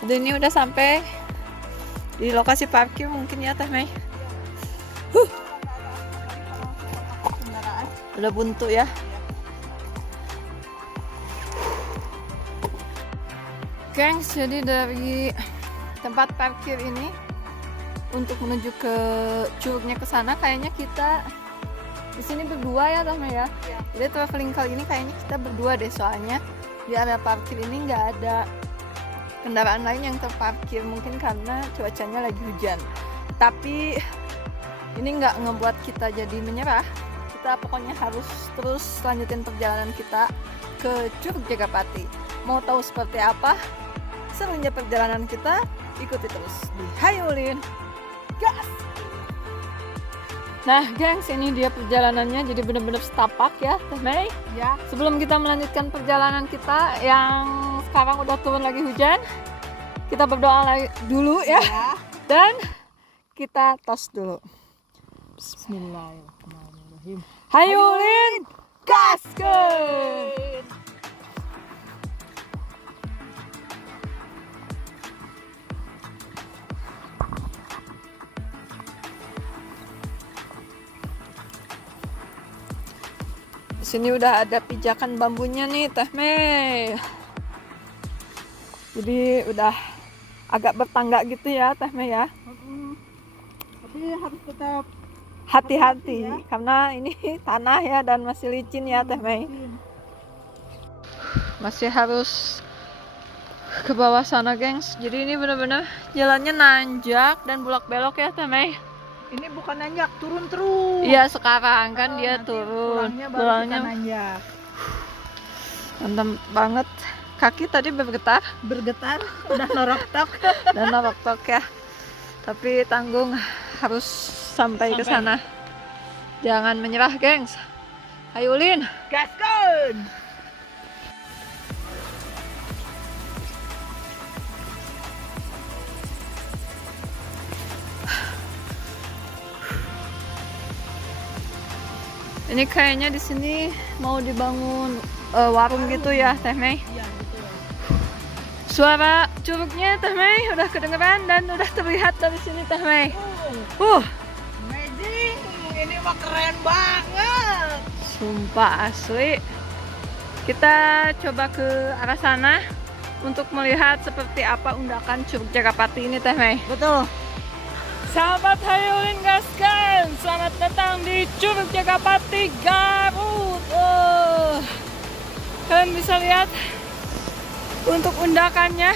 Jadi ini udah sampai di lokasi parkir mungkin ya Teh Mei. Udah buntu ya. Gengs, jadi dari tempat parkir ini untuk menuju ke curugnya ke sana kayaknya kita di sini berdua ya Teh Mei ya. Jadi traveling kali ini kayaknya kita berdua deh, soalnya di area parkir ini nggak ada kendaraan lain yang terparkir, mungkin karena cuacanya lagi hujan. Tapi ini nggak ngebuat kita jadi menyerah. Kita pokoknya harus terus lanjutin perjalanan kita ke Curug Jagapati. Mau tahu seperti apa serunya perjalanan kita? Ikuti terus di Hayulin Gas. Nah, gengs, ini dia perjalanannya, jadi benar-benar setapak ya, Teh Mei. Ya. Sebelum kita melanjutkan perjalanan kita yang sekarang udah turun lagi hujan, kita berdoa lagi dulu ya. Dan kita tos dulu. Bismillahirrahmanirrahim. Hayulin gaskeun. Di sini udah ada pijakan bambunya nih Teh Mei. Jadi udah agak bertangga gitu ya Teh Mei ya. Tapi harus tetap Hati-hati ya. Karena ini tanah ya dan masih licin ya Teh Mei. Masih harus ke bawah sana gengs. Jadi ini benar-benar jalannya nanjak dan bulak-belok ya Teh Mei. Ini bukan nanjak, turun terus. Iya, sekarang kan dia Nanti turun. pulangnya baru kita Pulangnya nanjak. mantap banget. Kaki tadi bergetar Bergetar, udah norok-tok. dan norok-tok ya. Tapi tanggung, harus sampai ke sana. Jangan menyerah, gengs. Hayulin. Gaskon. Ini kayaknya di sini mau dibangun warung gitu ya, Teh Mei. Iya, betul. Suara curugnya Teh Mei udah kedengeran dan udah terlihat dari sini Teh Mei. Amazing. Ini mah keren banget. Sumpah asli. Kita coba ke arah sana untuk melihat seperti apa undakan Curug Jagapati ini Teh Mei. Betul. Sahabat Hayulin Gaskan, selamat datang di Curug Jagapati Garut. Kalian bisa lihat untuk undakannya.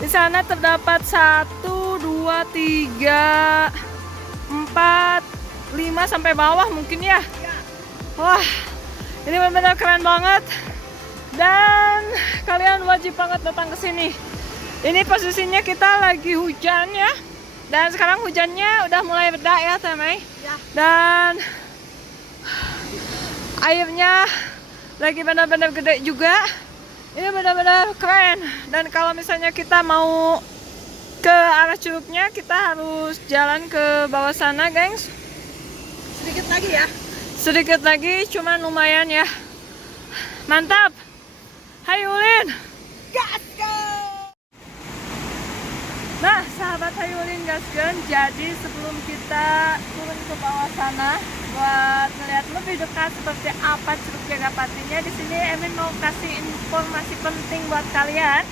Di sana terdapat 1, 2, 3, 4, 5 sampai bawah mungkin ya. Wah, ini benar-benar keren banget. Dan kalian wajib banget datang ke sini. Ini posisinya kita lagi hujan ya. Dan sekarang hujannya udah mulai reda ya Teh Mei. Ya. Dan airnya lagi benar-benar gede juga. Ini benar-benar keren. Dan kalau misalnya kita mau ke arah curugnya, kita harus jalan ke bawah sana, gengs. Sedikit lagi ya. Sedikit lagi, cuma lumayan ya. Mantap. Hayulin. Gaskon. Nah, sahabat Hayulin Gasken, jadi sebelum kita turun ke bawah sana buat melihat lebih dekat seperti apa Curug Jagapatinya, di sini Emin mau kasih informasi penting buat kalian.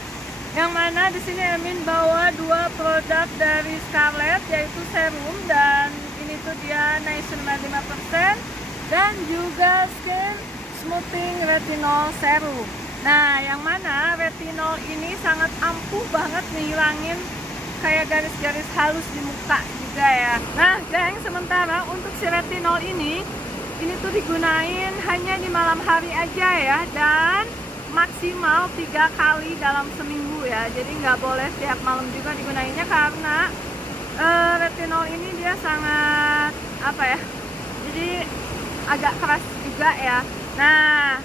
Yang mana di sini Emin bawa 2 produk dari Scarlett, yaitu serum, dan ini tuh dia niacinamide 5% dan juga skin smoothing retinol serum. Nah, yang mana retinol ini sangat ampuh banget ngilangin kayak garis-garis halus di muka juga ya. Nah, geng, sementara untuk si retinol ini tuh digunain hanya di malam hari aja ya, dan maksimal 3 kali dalam seminggu ya. Jadi nggak boleh setiap malam juga digunainnya, karena retinol ini dia sangat apa ya? Jadi agak keras juga ya. Nah,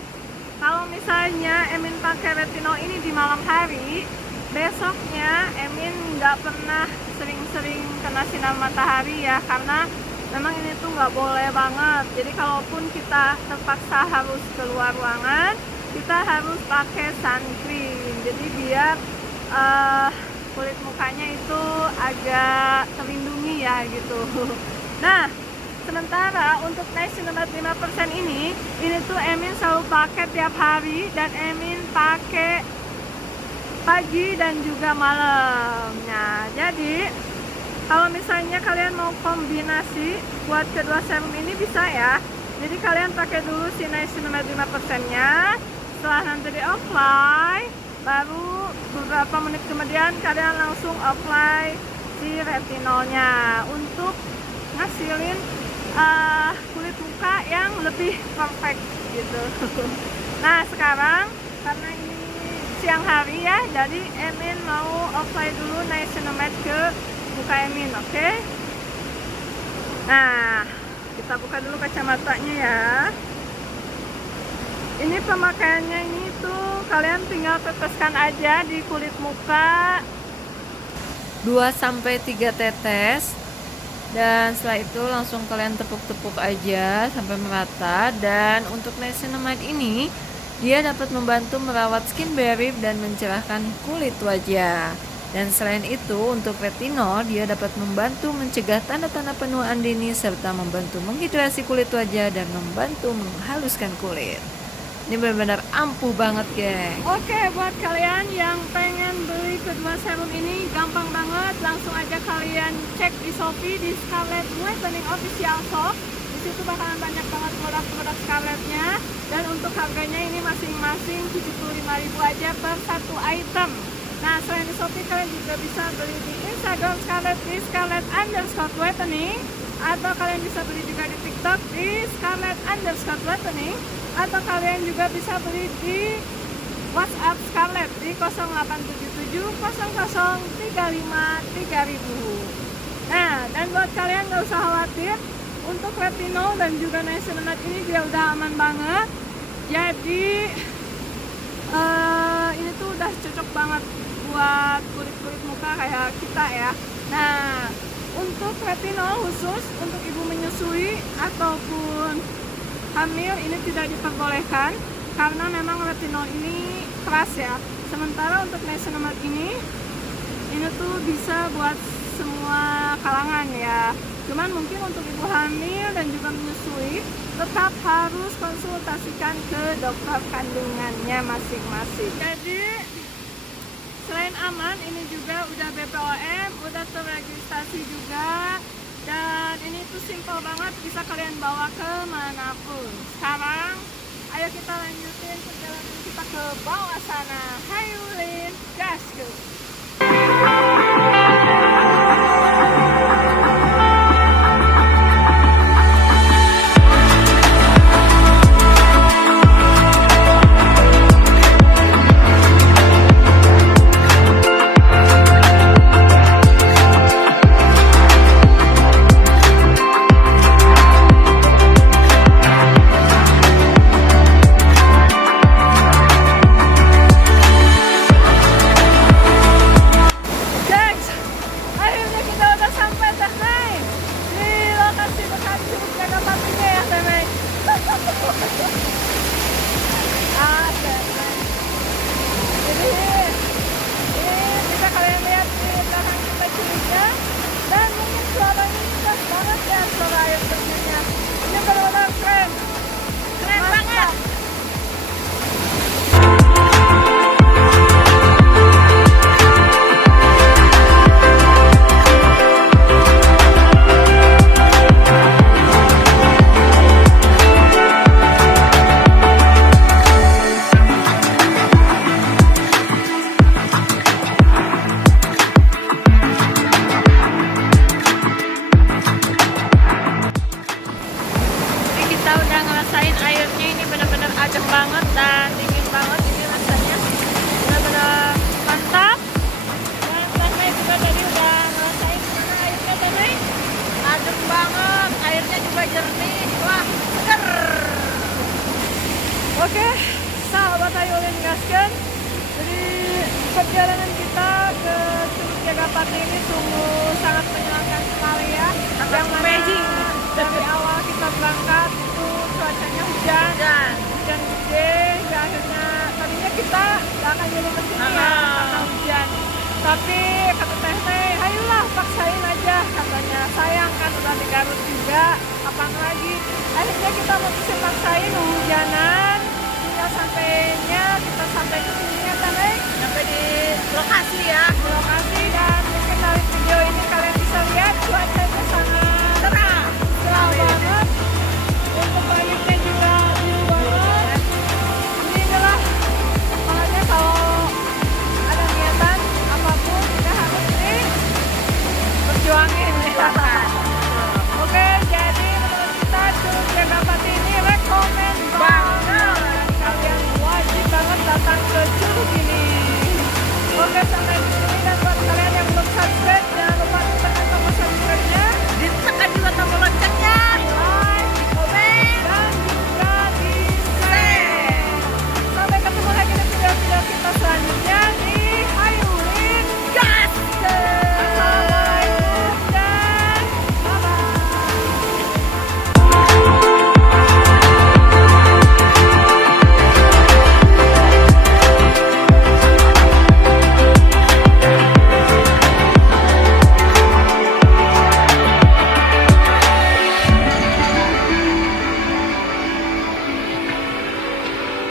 kalau misalnya Emin pakai retinol ini di malam hari, besoknya Emin nggak pernah sering-sering kena sinar matahari ya, karena memang ini tuh nggak boleh banget. Jadi kalaupun kita terpaksa harus keluar ruangan, kita harus pakai sun cream. Jadi biar kulit mukanya itu agak terlindungi ya gitu. Nah, sementara untuk niacinamide 5% ini tuh Emin selalu pakai tiap hari dan Emin pakai pagi dan juga malam. Nah, jadi kalau misalnya kalian mau kombinasi buat kedua serum ini bisa ya. Jadi kalian pakai dulu si niacinamide 5%-nya. Setelah nanti di apply, baru beberapa menit kemudian kalian langsung apply si retinolnya untuk ngasilin kulit muka yang lebih perfect gitu. Nah sekarang karena ini siang hari ya, jadi Emin mau apply dulu niacinamide ke muka Emin, oke? Nah kita buka dulu kacamatanya ya. Ini pemakaiannya ini tuh kalian tinggal teteskan aja di kulit muka 2-3 tetes, dan setelah itu langsung kalian tepuk-tepuk aja sampai merata. Dan untuk niacinamide ini dia dapat membantu merawat skin barrier dan mencerahkan kulit wajah. Dan selain itu untuk retinol dia dapat membantu mencegah tanda-tanda penuaan dini serta membantu menghidrasi kulit wajah dan membantu menghaluskan kulit. Ini benar-benar ampuh banget, geng. Oke, buat kalian yang pengen beli kedua serum ini gampang banget, langsung aja kalian cek di Shopee di Scarlett Whitening Official Shop. Di situ bakalan banyak banget produk-produk Scarlettnya, dan untuk harganya ini masing-masing 75.000 aja per satu item. Nah, selain di Shopee kalian juga bisa beli di Instagram Scarlett di Scarlett_Whitening, atau kalian bisa beli juga di TikTok di Scarlett_Whitening, atau kalian juga bisa beli di WhatsApp Scarlett di 0877 00 35 3000. Nah, dan buat kalian gak usah khawatir, untuk retinol dan juga niacinamide ini dia udah aman banget. Jadi ini tuh udah cocok banget buat kulit-kulit muka kayak kita ya. Nah, untuk retinol khusus untuk ibu menyusui ataupun hamil ini tidak diperbolehkan karena memang retinol ini keras ya. Sementara untuk niacinamide ini tuh bisa buat semua kalangan ya. Cuman mungkin untuk ibu hamil dan juga menyusui tetap harus konsultasikan ke dokter kandungannya masing-masing. Jadi selain aman, ini juga udah BPOM, udah terregistrasi juga. Dan ini tuh simple banget, bisa kalian bawa ke manapun. Sekarang, ayo kita lanjutin perjalanan kita ke bawah sana. Hayu Lin, gasku! Oke, sahabat Ayu Lin gaskan. Jadi perjalanan kita ke Curug Jagapati ini sungguh sangat menyenangkan sekali ya. Yang amazing. Dari awal kita berangkat itu cuacanya hujan gede. Ya akhirnya tadinya kita gak akan jadi kesini ya karena hujan. Tapi kata Teh Mei, ayolah paksain aja katanya. Sayang kan udah di Garut juga, kapan lagi. Akhirnya kita mutusin paksain hujanan. Hingga sampainya kita sampai ke sini ya Teh Mei. Sampai di lokasi ya. Di lokasi